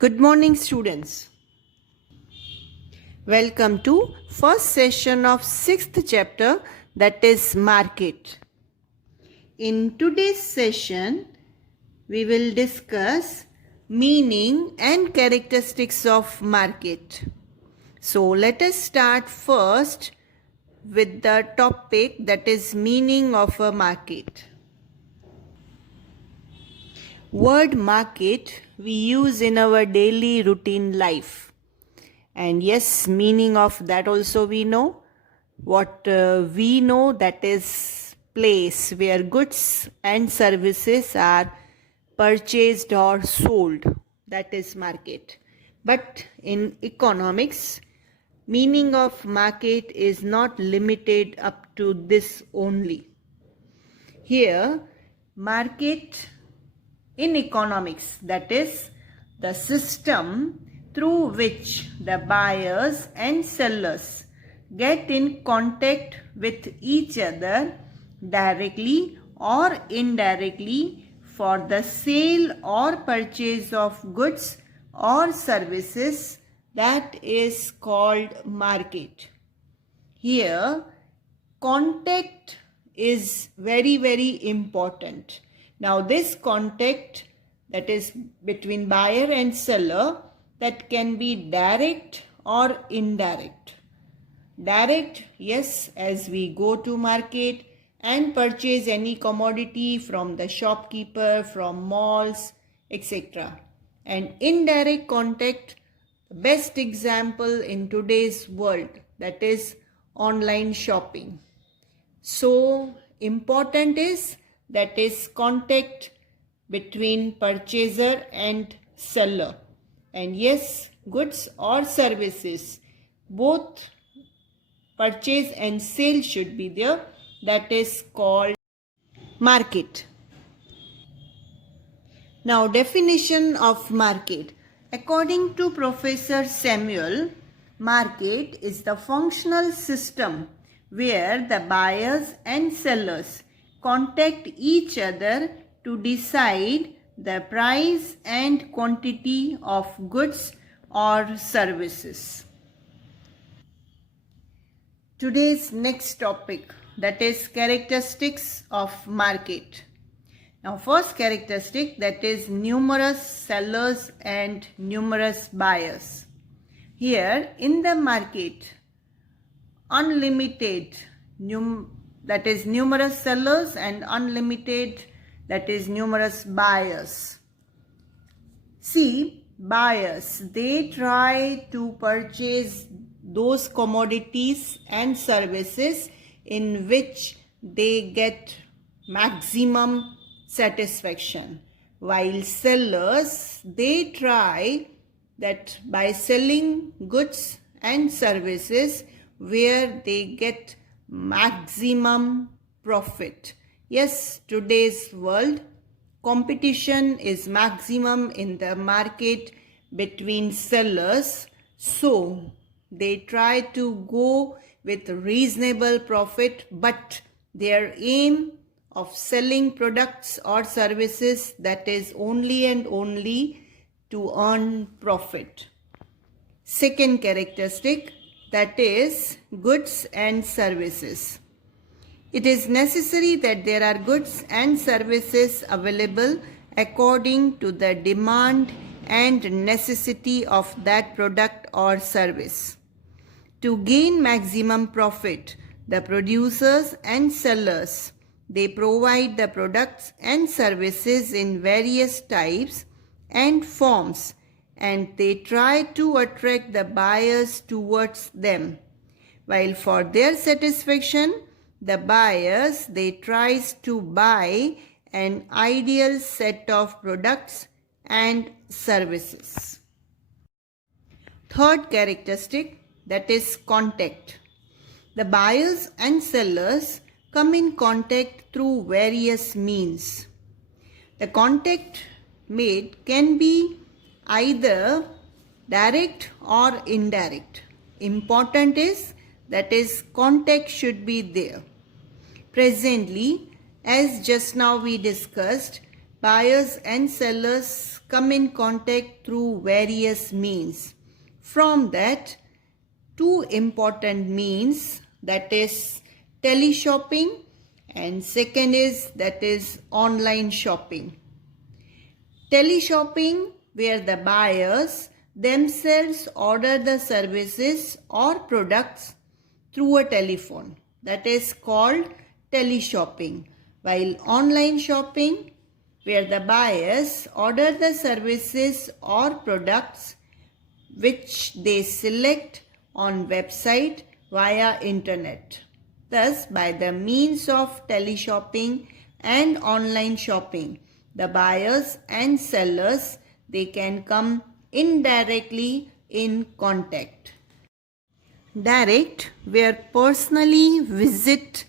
Good morning, students. Welcome to first session of 6th chapter, that is market. In today's session, we will discuss meaning and characteristics of market. So let us start first with the topic, that is meaning of a market. Word market we use in our daily routine life. And yes, meaning of that also we know. What we know, that is place where goods and services are purchased or sold. That is market. But in economics, meaning of market is not limited up to this only. Here, market in economics, that is the system through which the buyers and sellers get in contact with each other directly or indirectly for the sale or purchase of goods or services, that is called market. Here, contact is very important. Now this contact, that is between buyer and seller, that can be direct or indirect. Direct, yes, as we go to market and purchase any commodity from the shopkeeper, from malls, etc. And indirect contact, best example in today's world, that is online shopping. So important is, that is contact between purchaser and seller. And yes, goods or services, both purchase and sale should be there. That is called market. Now, definition of market. According to Professor Samuel, market is the functional system where the buyers and sellers contact each other to decide the price and quantity of goods or services. Today's next topic, that is characteristics of market. Now first characteristic, that is numerous sellers and numerous buyers. Here in the market, unlimited, that is numerous sellers, and unlimited, that is numerous buyers. See, buyers, they try to purchase those commodities and services in which they get maximum satisfaction, while sellers, they try that by selling goods and services where they get maximum profit. Yes, today's world, competition is maximum in the market between sellers, so they try to go with reasonable profit, but their aim of selling products or services, that is only and only to earn profit. Second characteristic, that is goods and services. It is necessary that there are goods and services available according to the demand and necessity of that product or service. To gain maximum profit, the producers and sellers, they provide the products and services in various types and forms, and they try to attract the buyers towards them. While for their satisfaction, the buyers, they tries to buy an ideal set of products and services. Third characteristic, that is contact. The buyers and sellers come in contact through various means. The contact made can be either direct or indirect. Important is, that is contact should be there. Presently, as just now we discussed, buyers and sellers come in contact through various means. From that, two important means, that is teleshopping, and second is that is online shopping. Teleshopping, where the buyers themselves order the services or products through a telephone, that is called teleshopping, while online shopping, where the buyers order the services or products which they select on website via internet. Thus, by the means of teleshopping and online shopping, the buyers and sellers, they can come indirectly in contact. Direct, where personally visit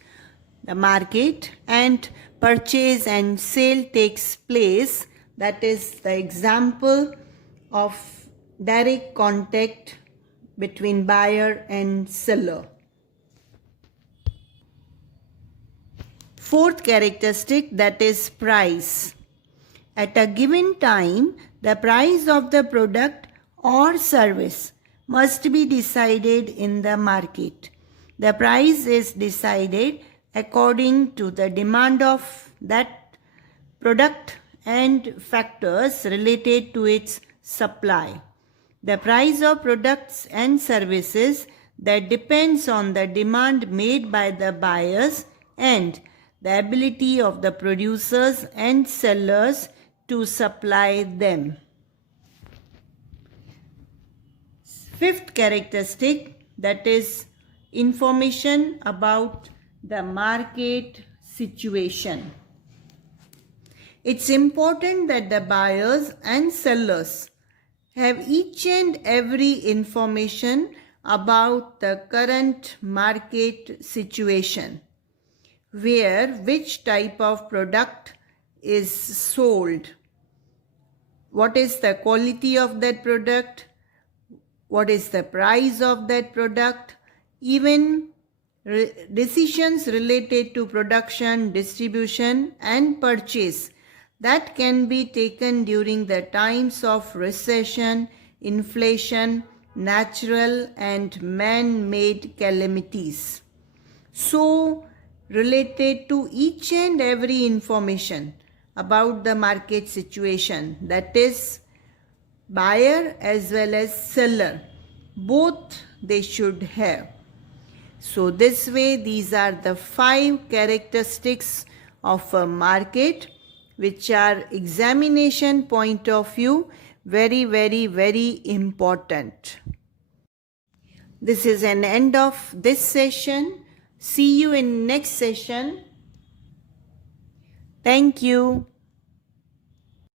the market and purchase and sale takes place, that is the example of direct contact between buyer and seller. Fourth characteristic, that is price. At a given time, the price of the product or service must be decided in the market. The price is decided according to the demand of that product and factors related to its supply. The price of products and services that depends on the demand made by the buyers and the ability of the producers and sellers to supply them. Fifth characteristic, that is information about the market situation. It's important that the buyers and sellers have each and every information about the current market situation, where which type of product is sold, what is the quality of that product, what is the price of that product, even decisions related to production, distribution and purchase that can be taken during the times of recession, inflation, natural and man-made calamities. So, related to each and every information about the market situation, that is buyer as well as seller, both they should have. So this way, these are the 5 characteristics of a market which are examination point of view very, very, very important. This is an end of this session. See you in next session. Thank you.